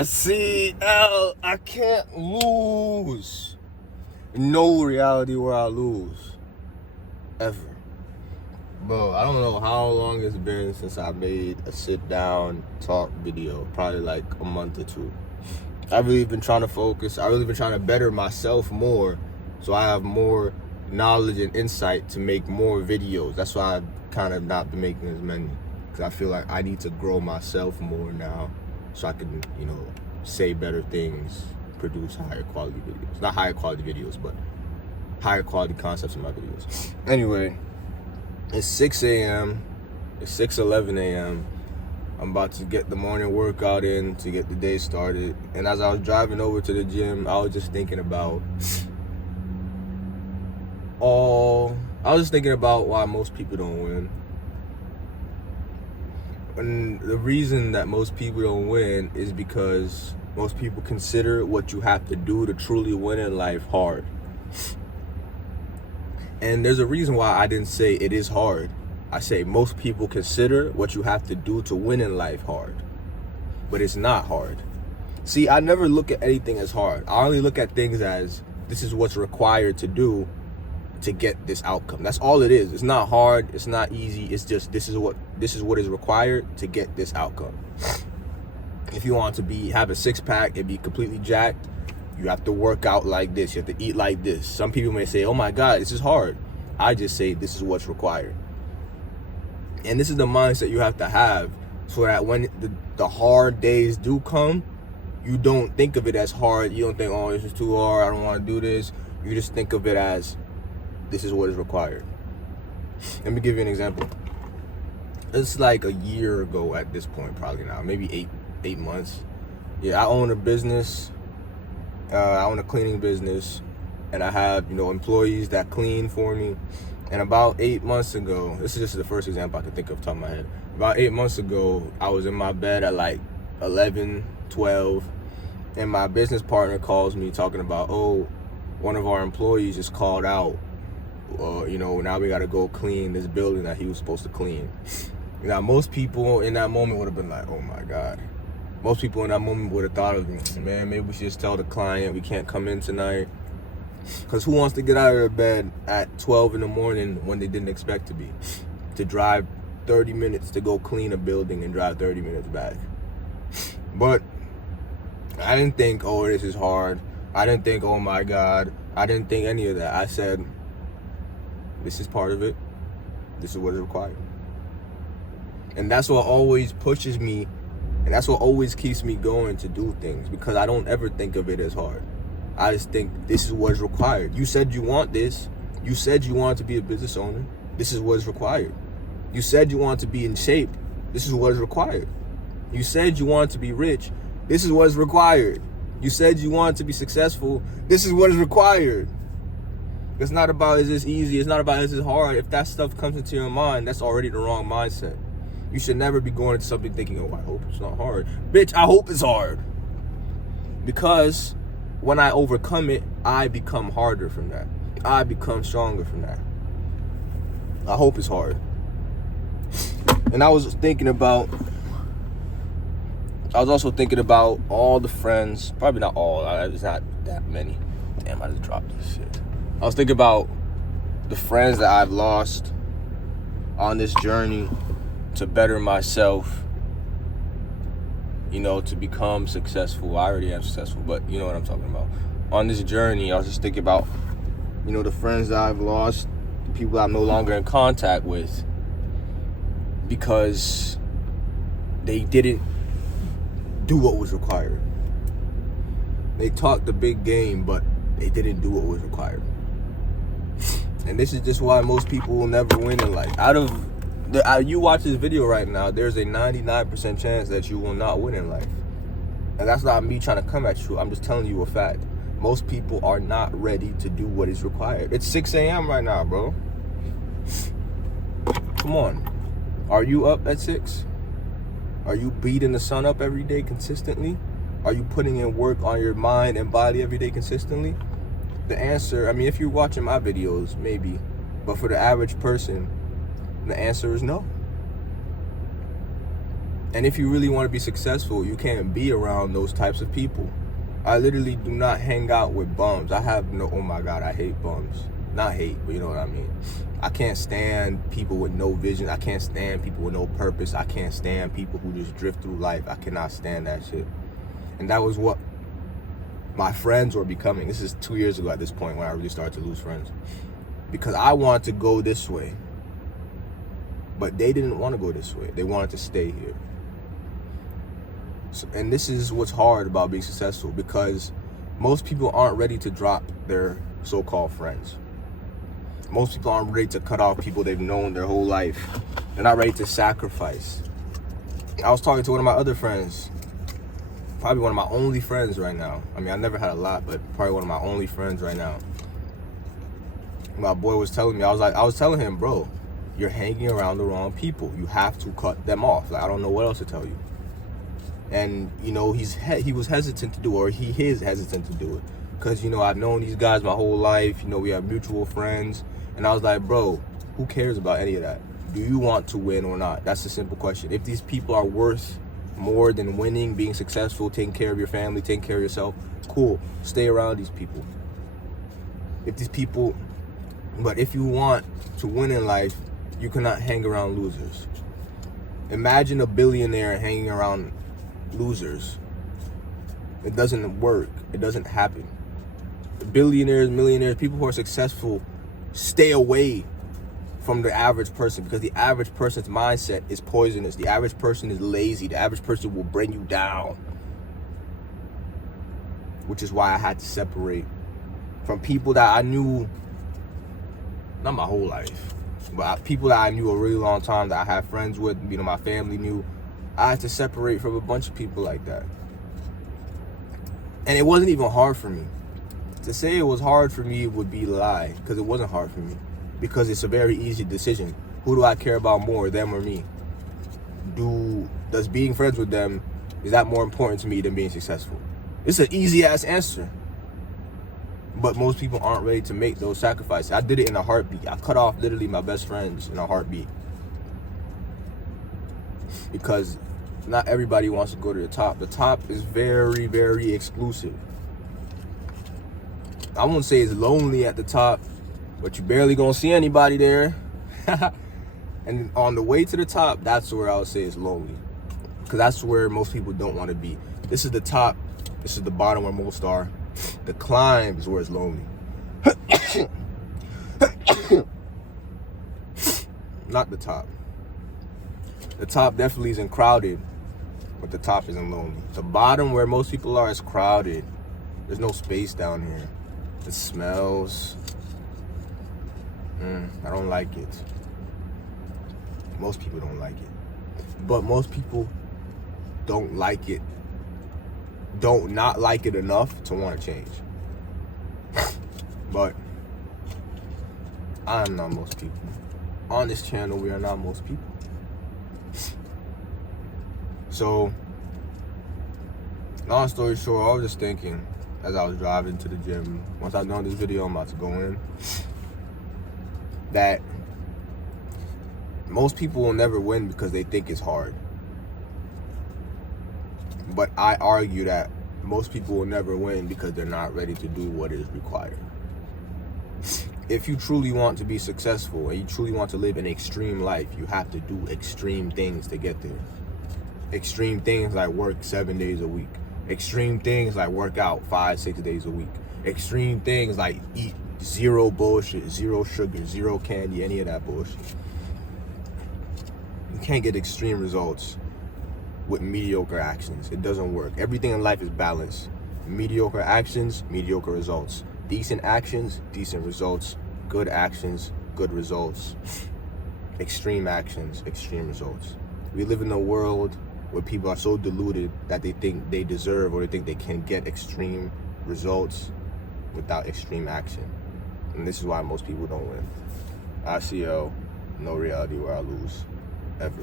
icLAAo. I can't lose. No reality where I lose. Ever. Bro, I don't know how long it's been since I made a sit-down talk video. Probably like a month or two. I've really been trying to focus. I've really been trying to better myself more, so I have more knowledge and insight to make more videos. That's why I've kind of not been making as many, because I feel like I need to grow myself more now, so I can, say better things, produce higher quality videos. Not higher quality videos, but higher quality concepts in my videos. Anyway, it's 6 a.m. It's 6:11 a.m. I'm about to get the morning workout in to get the day started. And as I was driving over to the gym, I was just thinking about why most people don't win. And the reason that most people don't win is because most people consider what you have to do to truly win in life hard. And there's a reason why I didn't say it is hard. I say most people consider what you have to do to win in life hard, but it's not hard. See, I never look at anything as hard. I only look at things as this is what's required to do to get this outcome. That's all it is. It's not hard. It's not easy. It's just this is what is required to get this outcome. If you want to have a six-pack and be completely jacked, you have to work out like this. You have to eat like this. Some people may say, "Oh my God, this is hard." I just say this is what's required. And this is the mindset you have to have, so that when the hard days do come, you don't think of it as hard. You don't think, "Oh, this is too hard. I don't want to do this." You just think of it as this is what is required. Let me give you an example. It's like a year ago at this point, probably now, maybe eight months. Yeah, I own a business. I own a cleaning business, and I have employees that clean for me. And about 8 months ago, this is just the first example I can think of top of my head. About 8 months ago, I was in my bed at like 11, 12, and my business partner calls me talking about, "Oh, one of our employees just called out. Now we got to go clean this building that he was supposed to clean." Now, most people in that moment would have been like, "Oh my God." Most people in that moment would have thought of, "Man, maybe we should just tell the client we can't come in tonight." Because who wants to get out of their bed at 12 in the morning when they didn't expect to be? To drive 30 minutes to go clean a building and drive 30 minutes back. But I didn't think, "Oh, this is hard." I didn't think, "Oh my God." I didn't think any of that. I said, this is part of it. This is what is required. And that's what always pushes me, and that's what always keeps me going to do things, because I don't ever think of it as hard. I just think this is what is required. You said you want this. You said you want to be a business owner. This is what is required. You said you want to be in shape. This is what is required. You said you want to be rich. This is what is required. You said you want to be successful. This is what is required. It's not about, is this easy? It's not about, is this hard? If that stuff comes into your mind, that's already the wrong mindset. You should never be going into something thinking, "Oh, I hope it's not hard." Bitch, I hope it's hard. Because when I overcome it, I become harder from that. I become stronger from that. I hope it's hard. And I was also thinking about all the friends, probably not all, it's not that many. Damn, I just dropped this shit. I was thinking about the friends that I've lost on this journey to better myself, to become successful. I already am successful, but you know what I'm talking about. On this journey, I was just thinking about, the friends that I've lost, the people I'm no longer in contact with, because they didn't do what was required. They talked the big game, but they didn't do what was required. And this is just why most people will never win in life. You watch this video right now, there's a 99% chance that you will not win in life. And that's not me trying to come at you. I'm just telling you a fact. Most people are not ready to do what is required. It's 6 a.m. right now, bro. Come on. Are you up at 6? Are you beating the sun up every day consistently? Are you putting in work on your mind and body every day consistently? The answer, if you're watching my videos, maybe. But for the average person, the answer is no. And if you really want to be successful, you can't be around those types of people. I literally do not hang out with bums. Oh my God, I hate bums. Not hate, but you know what I mean. I can't stand people with no vision. I can't stand people with no purpose. I can't stand people who just drift through life. I cannot stand that shit. And that was what my friends were becoming. This is 2 years ago at this point when I really started to lose friends. Because I wanted to go this way. But they didn't want to go this way. They wanted to stay here. So, and this is what's hard about being successful, because most people aren't ready to drop their so-called friends. Most people aren't ready to cut off people they've known their whole life. They're not ready to sacrifice. I was talking to one of my other friends, probably one of my only friends right now. I mean, I never had a lot, but probably one of my only friends right now. My boy was telling me, I was telling him, bro, you're hanging around the wrong people. You have to cut them off. Like, I don't know what else to tell you. And, you know, he was hesitant to do it, or he is hesitant to do it. Because, you know, I've known these guys my whole life. You know, we have mutual friends. And I was like, bro, who cares about any of that? Do you want to win or not? That's a simple question. If these people are worth more than winning, being successful, taking care of your family, taking care of yourself, cool. Stay around these people. But if you want to win in life, you cannot hang around losers. Imagine a billionaire hanging around losers. It doesn't work. It doesn't happen. Billionaires, millionaires, people who are successful stay away from the average person, because the average person's mindset is poisonous. The average person is lazy. The average person will bring you down. Which is why I had to separate from people that I knew, not my whole life, but people that I knew a really long time, that I had friends with, you know, my family knew. I had to separate from a bunch of people like that. And it wasn't even hard for me. To say it was hard for me would be a lie, because it wasn't hard for me. Because it's a very easy decision. Who do I care about more, them or me? Does being friends with them, is that more important to me than being successful? It's an easy ass answer. But most people aren't ready to make those sacrifices. I did it in a heartbeat. I cut off literally my best friends in a heartbeat. Because not everybody wants to go to the top. The top is very, very exclusive. I won't say it's lonely at the top, but you barely gonna see anybody there. And on the way to the top, that's where I would say it's lonely. Because that's where most people don't want to be. This is the top. This is the bottom where most are. The climb is where it's lonely. Not the top. The top definitely isn't crowded, but the top isn't lonely. The bottom where most people are is crowded. There's no space down here. It smells. I don't like it. Most people don't like it. But most people don't like it. Don't not like it enough to want to change. But I'm not most people. On this channel, we are not most people. So, long story short, I was just thinking as I was driving to the gym, once I've done this video, I'm about to go in, that most people will never win because they think it's hard. But I argue that most people will never win because they're not ready to do what is required. If you truly want to be successful and you truly want to live an extreme life, you have to do extreme things to get there. Extreme things like work 7 days a week. Extreme things like work out 5-6 days a week. Extreme things like eat zero bullshit, zero sugar, zero candy, any of that bullshit. You can't get extreme results with mediocre actions. It doesn't work. Everything in life is balanced. Mediocre actions, mediocre results. Decent actions, decent results. Good actions, good results. Extreme actions, extreme results. We live in a world where people are so deluded that they think they deserve, or they think they can get extreme results without extreme action. And this is why most people don't win. icLAAo, no reality where I lose, ever.